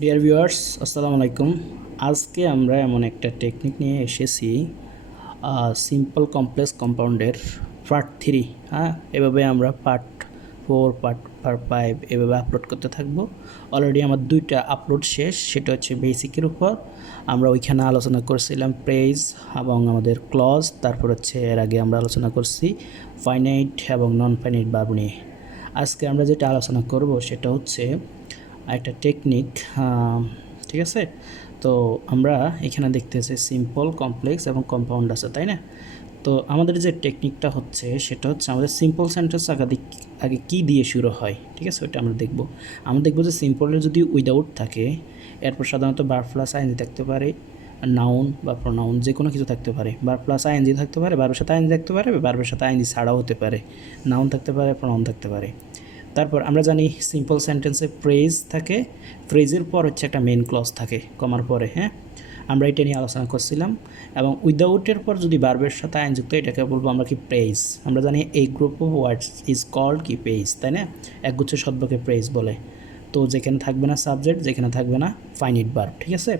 Dear viewers, আসসালামু আলাইকুম। আজকে আমরা এমন একটা টেকনিক নিয়ে এসেছি, সিম্পল কমপ্লেক্স কম্পাউন্ডের পার্ট 3। এভাবে আমরা পার্ট 4, পার্ট 5 এভাবে আপলোড করতে থাকবো। অলরেডি আমার 2টা আপলোড শেষ, সেটা হচ্ছে বেসিকের উপর। আমরা ওইখানে আলোচনা করছিলাম প্রেজ এবং আমাদের ক্লজ, তারপর হচ্ছে এর আগে আমরা আলোচনা করছি ফাইনাইট এবং নন ফাইনাইট ভার্ব নিয়ে। আজকে আমরা যেটা আলোচনা করব সেটা হচ্ছে একটা টেকনিক, ঠিক আছে। তো আমরা এখানে দেখতেছি সিম্পল, কমপ্লেক্স এবং কম্পাউন্ড আছে, তাই না? তো আমাদের যে টেকনিকটা হচ্ছে সেটা হচ্ছে আমাদের সিম্পল সেন্টেন্স আগে কী দিয়ে শুরু হয়, ঠিক আছে, ওইটা আমরা দেখব। আমরা দেখব যে সিম্পলের যদি উইদাউট থাকে, এরপর সাধারণত ভার্ব প্লাস আইএনজি থাকতে পারে, নাউন বা প্রোনাউন যে কোনো কিছু থাকতে পারে। ভার্ব প্লাস আইএনজি থাকতে পারে, ভার্বের সাথে আইএনজি থাকতে পারে, ভার্বের সাথে আইএনজি ছাড়াও হতে পারে, নাউন থাকতে পারে, প্রোনাউন থাকতে পারে। তারপর আমরা জানি সিম্পল সেন্টেন্সে ফ্রেজ থাকে, ফ্রেজের পর হচ্ছে একটা মেন ক্লজ থাকে কমার পরে। আমরা এটা নিয়ে আলোচনা করছিলাম। এবং উইদাউটের পর যদি ভার্বের সাথে আইন যুক্ত, এটাকে বলবো আমরা কি প্রেজ। আমরা জানি এই group of words is called কি প্রেজ, তাই না? একগুচ্ছ শব্দকে প্রেজ বলে। তো যেখানে থাকবে না সাবজেক্ট, যেখানে থাকবে না ফাইনিট ভার্ব, ঠিক আছে।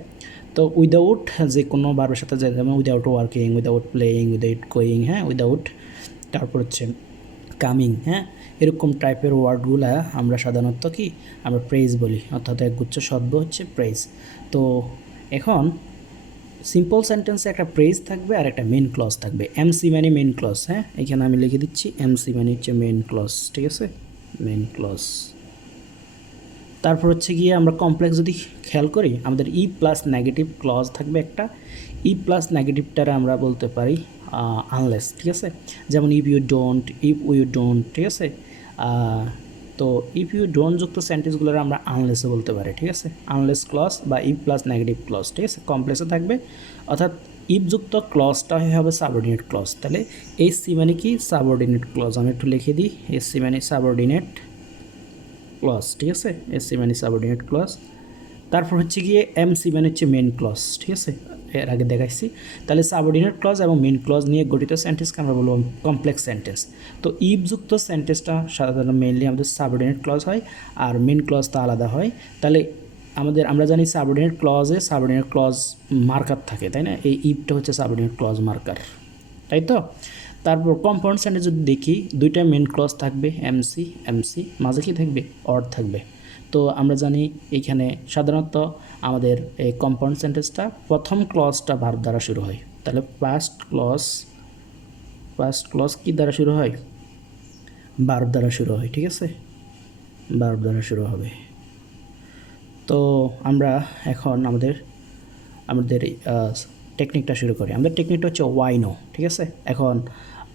তো উইদাউট যে কোনো ভার্বের সাথে, যেমন without working, without playing, without going, without, তারপর হচ্ছে কামিং, এরকম টাইপের ওয়ার্ডগুলা আমরা সাধারণত কি আমরা প্রেজ বলি, অর্থাৎ একগুচ্ছ শব্দ হচ্ছে প্রেজ। তো এখন সিম্পল সেন্টেন্সে একটা প্রেজ থাকবে আর একটা মেন ক্লজ থাকবে। এমসি মানে মেন ক্লজ, এখানে আমি লিখে দিচ্ছি এমসি মানে হচ্ছে মেন ক্লজ, ঠিক আছে, মেন ক্লজ। তারপর হচ্ছে গিয়ে আমরা কমপ্লেক্স যদি খেয়াল করি, আমাদের ই প্লাস নেগেটিভ ক্লজ থাকবে একটা। ই প্লাস নেগেটিভটারে আমরা বলতে পারি আনলেস, ঠিক আছে। যেমন if you don't, if you don't, ঠিক আছে। তো ইফ ইউ ডোন্ট যুক্ত সেন্টেন্সগুলোর আমরা আনলেসও বলতে পারি, ঠিক আছে। আনলেস ক্লজ বা ইফ প্লাস নেগেটিভ ক্লজ, ঠিক আছে, কমপ্লেক্সে থাকবে। অর্থাৎ ইফ যুক্ত ক্লজটা হবে সাবঅর্ডিনেট ক্লজ। তাহলে এস সি মানে কি সাবঅর্ডিনেট ক্লজ, আমি একটু লিখে দিই, এস সি মানে সাবঅর্ডিনেট ক্লজ, ঠিক আছে, এস সি মানে সাবঅর্ডিনেট ক্লজ। তারপর হচ্ছে গিয়ে এম সি মানে হচ্ছে মেন ক্লজ, ঠিক আছে, এর আগে দেখাইছি। তাহলে সাবঅর্ডিনেট ক্লজ এবং মেন ক্লজ নিয়ে গঠিত সেন্টেন্সকে আমরা বলবো কমপ্লেক্স সেন্টেন্স। তো ইফযুক্ত সেন্টেন্সটা সাধারণত মেইনলি আমাদের সাবঅর্ডিনেট ক্লজ হয়, আর মেন ক্লজটা আলাদা হয়। তাহলে আমরা জানি সাবঅর্ডিনেট ক্লজে সাবঅর্ডিনেট ক্লজ মার্কার থাকে, তাই না? এই ইফটা হচ্ছে সাবঅর্ডিনেট ক্লজ মার্কার, তাই তো। তারপর কম্পাউন্ড সেন্টেন্স যদি দেখি, 2টা মেন ক্লজ থাকবে, এমসি এমসি, মাঝে কি থাকবে, অর থাকবে। তো আমরা জানি এইখানে সাধারণত আমাদের এই কম্পাউন্ড সেন্টেন্সটা প্রথম ক্লজটা ভার্ব দ্বারা শুরু হয়। তাহলে ফার্স্ট ক্লজ কি দ্বারা শুরু হয়, ভার্ব দ্বারা শুরু হয়, ঠিক আছে, ভার্ব দ্বারা শুরু হবে। তো আমরা এখন আমাদের টেকনিকটা শুরু করি। আমাদের টেকনিকটা হচ্ছে ওয়াইনো, ঠিক আছে। এখন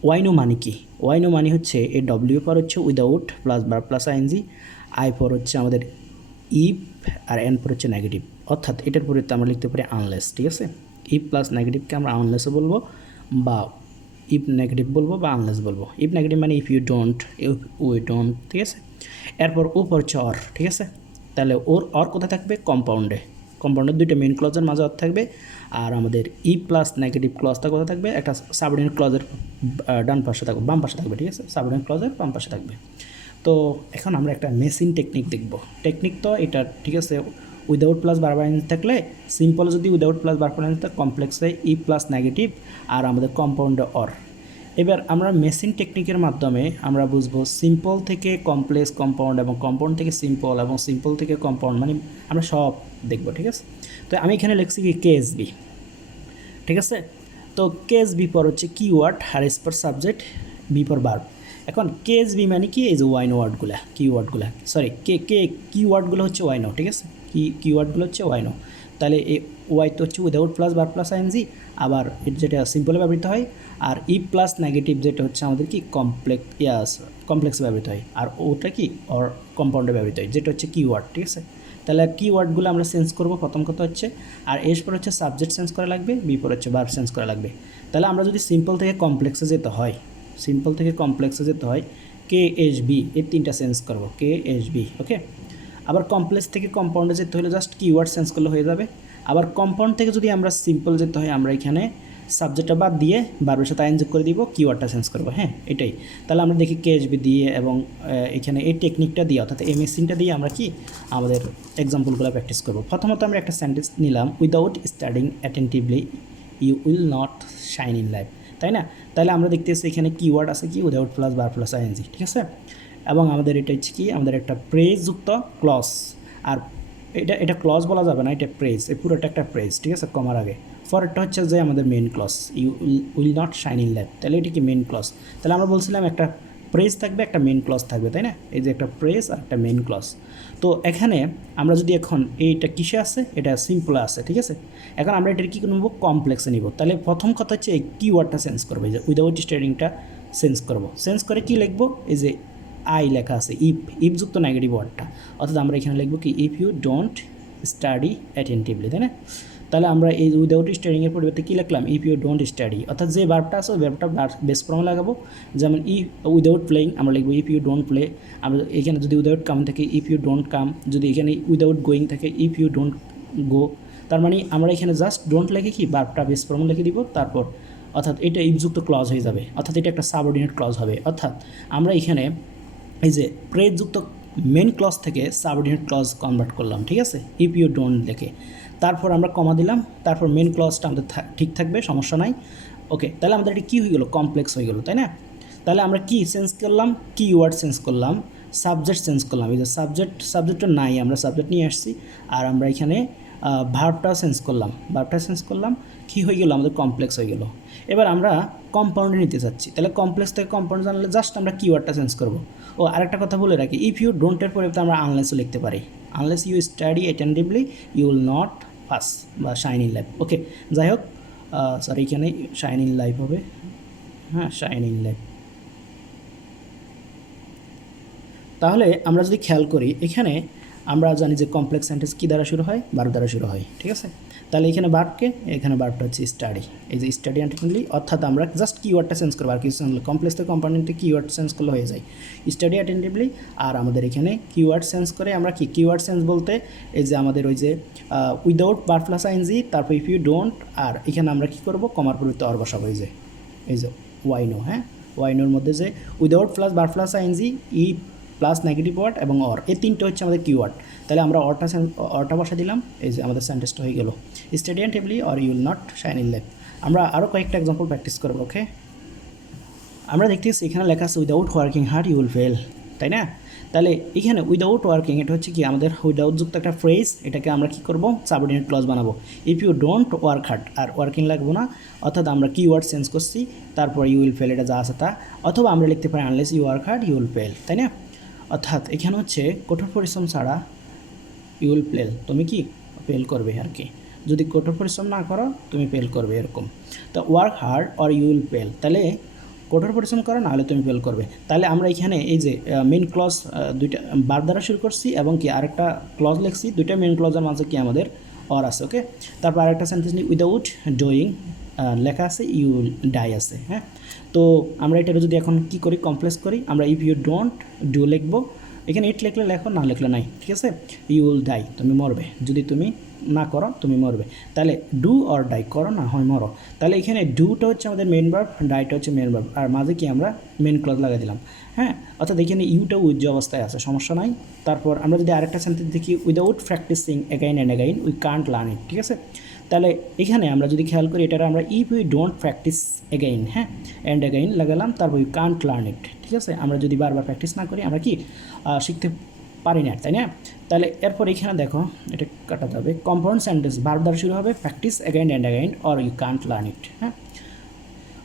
ওয়াইনো মানে কি? ওয়াইনো মানে হচ্ছে এই ডব্লিউ পর হচ্ছে without plus verb plus ING, I পর হচ্ছে আমাদের ইফ, আর এন পর হচ্ছে নেগেটিভ। অর্থাৎ এটার পরিবর্তে আমরা লিখতে পারি আনলেস, ঠিক আছে। ইফ প্লাস নেগেটিভকে আমরা আনলেসও বলবো, বা ইফ নেগেটিভ বলবো, বা আনলেস বলবো। ইফ নেগেটিভ মানে if you don't, if we don't, ঠিক আছে। এরপর ওপর হচ্ছে অর, ঠিক আছে। তাহলে অর কোথায় থাকবে, কম্পাউন্ডে। কম্পাউন্ডের 2টা মেন ক্লজের মাঝে অর থাকবে। আর আমাদের ই প্লাস নেগেটিভ ক্লজটা কোথায় থাকবে, একটা সাবঅর্ডিনেট ক্লজের ডান পাশে থাকবে, বাম পাশে থাকবে, ঠিক আছে, সাবঅর্ডিনেট ক্লজের বাম পাশে থাকবে। তো এখন আমরা একটা মেশিন টেকনিক দেখব। টেকনিক তো এটা, ঠিক আছে, উইদাউট প্লাস ভার্ব আইএনজি থাকলে, সিম্পল যদি উইদাউট প্লাস ভার্ব আইএনজি থাকে, কমপ্লেক্সে ই প্লাস নেগেটিভ, আর আমাদের কম্পাউন্ডে অর। এবার আমরা মেশিন টেকনিকের মাধ্যমে আমরা বুঝবো সিম্পল থেকে কমপ্লেক্স কম্পাউন্ড, এবং কম্পাউন্ড থেকে সিম্পল, এবং সিম্পল থেকে কম্পাউন্ড, মানে আমরা সব দেখব, ঠিক আছে। তো আমি এখানে লিখছি কি কেএসবি, ঠিক আছে। তো কেএসবি পর হচ্ছে কিওয়ার্ড, আর এস পর সাবজেক্ট, বি পর ভার্ব। এখন কেএসবি মানে কি, এই যে ওয়াইনো ওয়ার্ডগুলো, কিওয়ার্ডগুলো, সরি কিওয়ার্ডগুলো হচ্ছে ওয়াইনো, ঠিক আছে, কিওয়ার্ডগুলো হচ্ছে ওয়াইনো। তাহলে এই ওয়াই তো হচ্ছে without plus verb plus ING, আবার যেটা সিম্পলে ব্যবহৃত হয়। আর ই প্লাস নেগেটিভ যেটা হচ্ছে আমাদের কি কমপ্লেক্সে ব্যবহৃত হয়, আর ওটা কি অর কম্পাউন্ডে ব্যবহৃত হয়, যেটা হচ্ছে কিওয়ার্ড, ঠিক আছে। তাহলে কিওয়ার্ডগুলো আমরা চেঞ্জ করব, প্রথম কথা হচ্ছে। আর এর পর হচ্ছে সাবজেক্ট চেঞ্জ করা লাগবে, বি পর হচ্ছে ভার্ব চেঞ্জ করা লাগবে। তাহলে আমরা যদি সিম্পল থেকে কমপ্লেক্সে যেতে হয়, কে এস বি, এই 3টা চেঞ্জ করবো, কে এস বি, ওকে। আবার কমপ্লেক্স থেকে কম্পাউন্ডে যেতে হলে জাস্ট কিওয়ার্ড চেঞ্জ করলে হয়ে যাবে। আবার কম্পাউন্ড থেকে যদি আমরা সিম্পল যেতে হয়, আমরা এখানে সাবজেক্টটা বাদ দিয়ে ভার্বের সাথে আইন যোগ করে দিব, কিওয়ার্ডটা চেঞ্জ করবো। হ্যাঁ, এটাই। তাহলে আমরা দেখি কেএসবি দিয়ে এবং এখানে এই টেকনিকটা দিয়ে অর্থাৎ এমএসিনটা দিয়ে আমরা কি আমাদের এক্সাম্পলগুলো প্র্যাকটিস করবো। প্রথমত আমরা একটা সেন্টেন্স নিলাম, without studying attentively you will not shine in life, তাই না? তাহলে আমরা দেখতেছি এখানে কিওয়ার্ড আছে কি without plus verb plus ING, ঠিক আছে? এবং আমাদের এটা হচ্ছে কি আমাদের একটা প্রেজযুক্ত ক্লজ, আর এটা ক্লজ বলা যাবে না, এটা প্রেজ, এই পুরোটা একটা প্রেজ, ঠিক আছে, কমার আগে। পরেরটা হচ্ছে যে আমাদের main clause, you will not shine in life, তাহলে এটা কি মেন ক্লজ। তাহলে আমরা বলছিলাম একটা প্রেজ থাকবে, একটা মেন ক্লজ থাকবে, তাই না? এই যে একটা প্রেজ আর একটা মেন ক্লজ। তো এখানে আমরা যদি এখন এইটা কিসে আছে, এটা সিম্পলে আছে, ঠিক আছে? এখন আমরা এটার কী নেব, কমপ্লেক্সে নিব। তাহলে প্রথম কথা হচ্ছে এই কিওয়ার্ডটা চেঞ্জ করবো, এই যে উইদাউট স্টাডিংটা চেঞ্জ করবো। চেঞ্জ করে কি লিখবো, এই যে আই লেখা আছে, ইফযুক্ত নেগেটিভ ওয়ার্ডটা, অর্থাৎ আমরা এখানে লিখবো কি if you don't study attentively, তাই না? তাহলে আমরা এই উইদাউট স্টাডিংয়ের পরিবর্তে কী লিখলাম, ইফ ইউ ডোন্ট স্টাডি, অর্থাৎ যে ভার্বটা আছে ওই ভার্বটা বেস ফর্মে লাগাবো। যেমন উইদাউট প্লেইং আমরা লিখবো ইফ ইউ ডোন্ট প্লে। আমরা এখানে যদি উইদাউট কাম থাকে ইফ ইউ ডোন্ট কাম, যদি এখানে উইদাউট গোয়িং থাকে ইফ ইউ ডোন্ট গো। তার মানে আমরা এখানে জাস্ট ডোন্ট লিখে কি ভার্বটা বেস ফর্মে লিখে দিব, তারপর অর্থাৎ এটা ইফযুক্ত ক্লজ হয়ে যাবে, অর্থাৎ এটা একটা সাবঅর্ডিনেট ক্লজ হবে। অর্থাৎ আমরা এখানে এই যে প্রেজযুক্ত মেন ক্লজ থেকে সাবঅর্ডিনেট ক্লজ কনভার্ট করলাম, ঠিক আছে, ইফ ইউ ডোন্ট লিখে। তারপর আমরা কমা দিলাম, তারপর মেন ক্লজটা আমাদের ঠিক থাকবে, সমস্যা নাই। ওকে, তাহলে আমাদের এটা কী হয়ে গেলো, কমপ্লেক্স হয়ে গেলো, তাই না? তাহলে আমরা কি চেঞ্জ করলাম, কিওয়ার্ড চেঞ্জ করলাম, সাবজেক্ট চেঞ্জ করলাম। এই যে সাবজেক্টটা নাই, আমরা সাবজেক্ট নিয়ে আসছি, আর আমরা এখানে ভার্বটাও চেঞ্জ করলাম, কী হয়ে গেলো, আমাদের কমপ্লেক্স হয়ে গেলো। এবার আমরা কম্পাউন্ডে নিতে চাচ্ছি, তাহলে কমপ্লেক্স থেকে কম্পাউন্ড জানলে জাস্ট আমরা কিওয়ার্ডটা চেঞ্জ করবো। ও আরেকটা কথা বলে রাখি, ইফ ইউ ডোন্টের পরিবর্তে আমরা আনলেসও লিখতে পারি, unless you study attentively you will not pass বা শাইন ইন লাইফ। ওকে, যাই হোক, সরি এখানে শাইন ইন লাইফ হবে, হ্যাঁ, শাইন ইন লাইফ। তাহলে আমরা যদি খেয়াল করি, এখানে আমরা জানি যে কমপ্লেক্স সেন্টেন্স কী দ্বারা শুরু হয়, ভার্ব দ্বারা শুরু হয়, ঠিক আছে? তাহলে এখানে ভার্বকে, এখানে ভার্বটা হচ্ছে স্টাডি, এই যে স্টাডি অ্যাটেন্টিভলি, অর্থাৎ আমরা জাস্ট কিওয়ার্ডটা চেঞ্জ করবো, আর কিছু কমপ্লেক্স থেকে কম্পাউন্ডে কিওয়ার্ড চেঞ্জ করলে হয়ে যায় স্টাডি অ্যাটেন্টিভলি। আর আমাদের এখানে কিওয়ার্ড চেঞ্জ করে আমরা কি, কিওয়ার্ড চেঞ্জ বলতে এই যে আমাদের ওই যে উইদাউট ভার্ব প্লাস আইএনজি, তারপর ইফ ইউ ডোন্ট, আর এখানে আমরা কী করবো, কমার পরিবর্তে অর বসাবো, এই যে ওয়াইনো, হ্যাঁ, ওয়াইনোর মধ্যে যে without plus verb plus ING, ই প্লাস নেগেটিভ ওয়ার্ড এবং অর, এই তিনটে হচ্ছে আমাদের কিওয়ার্ড। তাহলে আমরা অরটা বসা দিলাম, এই যে আমাদের সেন্টেন্সটা হয়ে গেল, study attentively or you will not shine in life. আমরা আরও কয়েকটা এক্সাম্পল প্র্যাকটিস করবো। ওকে, আমরা দেখতেছি এখানে লেখা আছে without working hard you will fail, তাই না? তাহলে এখানে উইদাউট ওয়ার্কিং, এটা হচ্ছে কি আমাদের উইদাউট যুক্ত একটা ফ্রেজ, এটাকে আমরা কী করবো, সাবঅর্ডিনেট ক্লজ বানাবো। If you don't work hard, আর ওয়ার্কিং লাগবো না, অর্থাৎ আমরা কিওয়ার্ড চেঞ্জ করছি, তারপর ইউ উইল ফেল, এটা যা আছে তা, অথবা আমরা লিখতে পারি unless you work hard you will fail, তাই না? অর্থাৎ এখানে হচ্ছে কঠোর পরিশ্রম ছাড়া ইউ উইল ফেল, তুমি কি ফেল করবে আর কি, যদি কঠোর পরিশ্রম না করো তুমি ফেল করবে, এরকম। তো work hard or you will fail, তাহলে কঠোর পরিশ্রম করো না হলে তুমি ফেল করবে। তাহলে আমরা এখানে এই যে মেন ক্লজ দুইটা ভার্ব দ্বারা শুরু করছি এবং কি আরেকটা ক্লজ লিখছি, দুইটা মেন ক্লজের মাঝে কি আমাদের অর আছে। ওকে, তারপর আরেকটা সেন্টেন্স নিই, উইদাউট ডুইং লেখা আছে ইউ উইল ডাই আছে, হ্যাঁ। তো আমরা এটা যদি এখন কি করি, কমপ্লেক্স করি, আমরা ইফ ইউ ডোন্ট ডু লিখবো, এখানে ইট লিখলে লেখো, না লিখলে নাই, ঠিক আছে? ইউ উইল ডাই, তুমি মরবে, যদি তুমি না করো তুমি মরবে। তাহলে ডু অর ডাই, করো না হয় মরো। তাহলে এখানে ডুটা হচ্ছে আমাদের মেন ভার্ব, ডাইটা হচ্ছে মেন ভার্ব, আর মাঝে কি আমরা মেন ক্লজ লাগিয়ে দিলাম, হ্যাঁ। অর্থাৎ এখানে ইউটা উজ্জ অবস্থায় আছে, সমস্যা নাই। তারপর আমরা যদি আরেকটা সেন্টেন্স দেখি, without practising again and again we can't learn it, ঠিক আছে? তাহলে এখানে আমরা যদি খেয়াল করি, এটা আমরা if we don't practice again, হ্যাঁ, অ্যান্ড অ্যাগাইন লাগালাম, তারপর উই কান্ট লার্ন ইট, ঠিক আছে? আমরা যদি বারবার প্র্যাকটিস না করি আমরা কি শিখতে পারি না, তাই না? তাহলে এরপর এখানে দেখো, এটা কাটা যাবে, কম্পাউন্ড সেন্টেন্স ভার্ব দ্বারা শুরু হবে, practise again and again or you can't learn it, হ্যাঁ।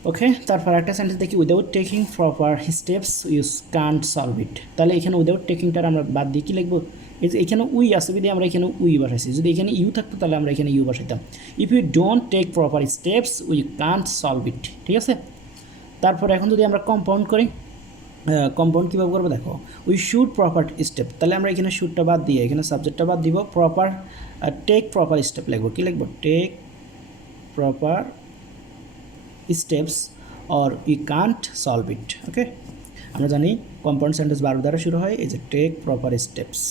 ওকে, তারপর একটা সেন্টেন্স দেখি, without taking proper steps you can't solve it. তাহলে এখানে উইদাউট টেকিংটার আমরা বাদ দিয়ে কী লিখবো, এই যে এখানে উই আছে যদি আমরা এখানে উই বসাইছি, যদি এখানে ইউ থাকতো তাহলে আমরা এখানে ইউ বসাইতাম। If you don't take proper steps we can't solve it, ঠিক আছে? তারপর এখন যদি আমরা কম্পাউন্ড করি, কম্পাউন্ড কীভাবে করবো দেখো, উই শুড প্রপার স্টেপ, তাহলে আমরা এখানে শুডটা বাদ দিয়ে এখানে সাবজেক্টটা বাদ দিব, প্রপার টেক প্রপার স্টেপ লিখবো, কী লিখবো, take proper steps or you can't solve it. Okay, আমরা জানি কম্পাউন্ড সেন্টেন্স ভার্ব দ্বারা শুরু হয়, এই যে টেক প্রপার স্টেপস।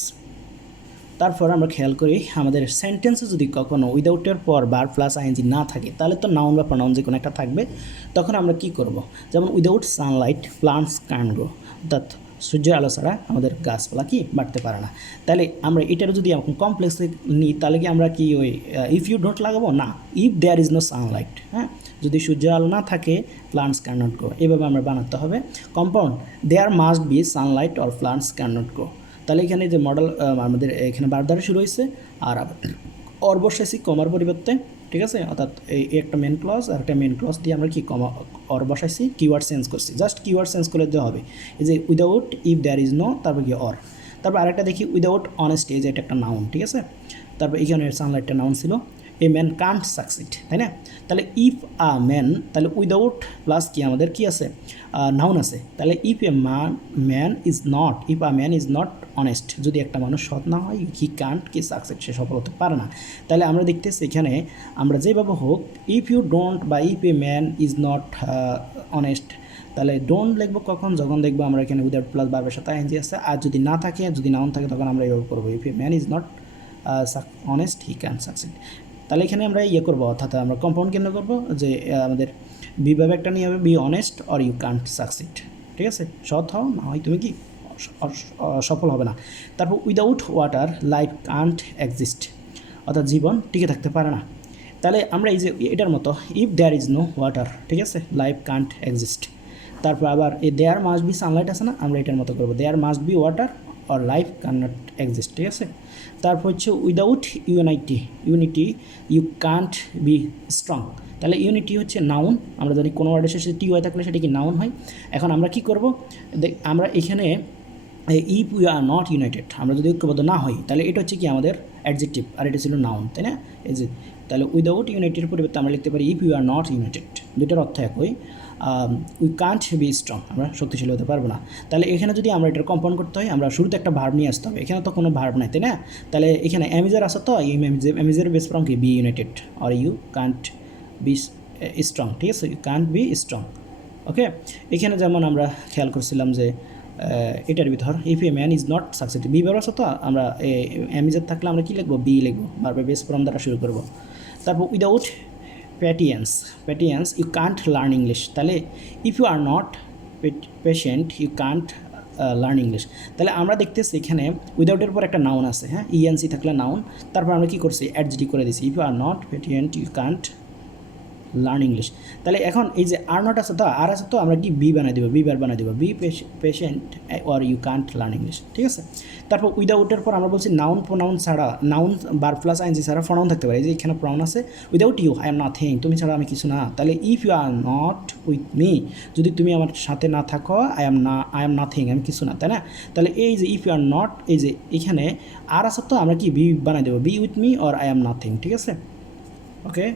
তারপর আমরা খেয়াল করি আমাদের সেন্টেন্সে যদি কখনো উইদাউটের পর বার প্লাস আইএনজি না থাকে তাহলে তো নাউন বা প্রনাউন যে কোনো একটা থাকবে। তখন আমরা কি করব, যেমন without Sunlight plants can grow, অর্থাৎ সূর্যের আলো ছাড়া আমাদের গাছপালা কি বাড়তে পারে না। তাহলে আমরা এটার যদি এখন কমপ্লেক্সে নিই তাহলে কি আমরা কি ওই ইফ ইউ ডোন্ট লাগাবো না, if there is no sunlight, হ্যাঁ, যদি সূর্যের আলো না থাকে প্লান্টস ক্যান নট গ্রো, এভাবে আমরা বানাতে হবে। Compound there must be sunlight or plants can not grow. তাহলে এখানে যে মডেল আমাদের এখানে বার দ্বারা শুরু হয়েছে আর অর বসাইছি কমার পরিবর্তে, ঠিক আছে, অর্থাৎ এই একটা মেন ক্লজ আর একটা মেন ক্লজ দিয়ে আমরা কি কমা অর বসাইছি, কিওয়ার্ড চেঞ্জ করছি, জাস্ট কিওয়ার্ড চেঞ্জ করে দেওয়া হবে। এই যে without if there is no, তারপর কি অর, তারপর আরেকটা দেখি উইদাউট অনেস্টি, এই যে এটা একটা নাউন, ঠিক আছে, তারপর এখানে সানলাইটটা নাউন ছিল, এ ম্যান কান্ট সাকসিড, তাই না। তাহলে ইফ আ ম্যান, তাহলে উইদাউট প্লাস কি আমাদের কি আছে, নাউন আছে, তাহলে if a man is not, if a man is not honest, যদি একটা মানুষ সৎ না হয় হি কান্ট কি সাকসেড, সে সফল হতে পারে না। তাহলে আমরা দেখতেছি এখানে আমরা যেভাবে হোক ইফ ইউ ডোন্ট বা if a man is not honest, তাহলে ডোন্ট লিখবো কখন, যখন দেখবো আমরা এখানে উইদাউট প্লাস বারবার সাথে আইএনজি আছে, আর যদি না থাকে, যদি নাউন থাকে তখন আমরা এইভাবে করবো if a man is not honest he can succeed. তাহলে এখানে আমরা ইয়ে করবো, অর্থাৎ আমরা কম্পাউন্ড কেন করবো যে আমাদের বিভাবে একটা নিয়ে হবে be honest or you can't succeed, ঠিক আছে, সৎ হও না হয় তুমি কি সফল হবে না। তারপর without water life can't exist, অর্থাৎ জীবন টিকে থাকতে পারে না। তাহলে আমরা এই যে এটার মতো if there is no water, ঠিক আছে, লাইফ কান্ট এক্সিস্ট। তারপর আবার এই দেয়ার মাস্ট বি সানলাইট আছে না, আমরা এটার মতো করবো there must be water or life can not exist, ঠিক আছে। তারপর হচ্ছে without unity you can't be strong, তাহলে ইউনিটি হচ্ছে নাউন, আমরা যদি কোনো ওয়ার্ডের শেষে টি ওয়াই থাকলে সেটা কি নাউন হয়। এখন আমরা কি করব, আমরা এখানে if you are not united, আমরা যদি ঐক্যবদ্ধ না হই তাহলে এটা হচ্ছে কি আমাদের অ্যাডজেক্টিভ আর এটা ছিল নাউন, তাই না, এই যে। তাহলে উইদাউট ইউনাইটেড পরিবর্তে আমরা লিখতে পারি if you are not united, দুইটার অর্থ একই। উই কান্ট বি স্ট্রং, আমরা শক্তিশালী হতে পারবো না। তাহলে এখানে যদি আমরা এটার কম্পাউন্ড করতে হয় আমরা শুরুতে একটা ভার্ব নিয়ে আসতে হবে, এখানে তো কোনো ভার্ব নাই, তাই না। তাহলে এখানে অ্যামিজার আছে, তো এই অ্যামিজার বেস ফর্ম কি be united or you can't be strong, ঠিক আছে, you can't be strong, okay. এখানে যেমন আমরা খেয়াল করছিলাম যে এটার ভিতর if a man is not successful, be verb আছে, তো আমরা অ্যামিজার থাকলে আমরা কী লিখবো, বি লিখবো, ভার্বের বেস ফর্ম দ্বারা শুরু করবো। তারপর without patience you can't learn English, তাহলে if you are not patient you can't learn English. তাহলে আমরা দেখতেছি এখানে উইদাউটের পর একটা নাউন আছে, হ্যাঁ, ইএনসি থাকলে নাউন, তারপর আমরা কী করছি অ্যাডজেক্টিভ করে দিছি, if you are not patient you can't learn English. তাহলে এখন এই যে আর নট আছে, তো আর আছে, তো আমরা কি বি বানাই দেবো, বি বার বানাই দেবো, be patient or you can't learn English, ঠিক আছে। তারপর উইদাউটের পর আমরা বলছি নাউন প্রোনাউন ছাড়া, নাউন বার প্লাস আইএনজি ছাড়া প্রোনাউন থাকতে পারে, এই যে এখানে প্রোনাউন আছে without you I am nothing, তুমি ছাড়া আমি কিছু না। তাহলে if you are not with me, যদি তুমি আমার সাথে না থাকো আই এম নাথিং, আমি কিছু না, তাই না। তাহলে এই যে ইফ ইউ আর নট, এই যে এখানে আর আছে, তো আমরা কি বি বানাই দেবো, B with me or I am nothing, ঠিক আছে, ওকে।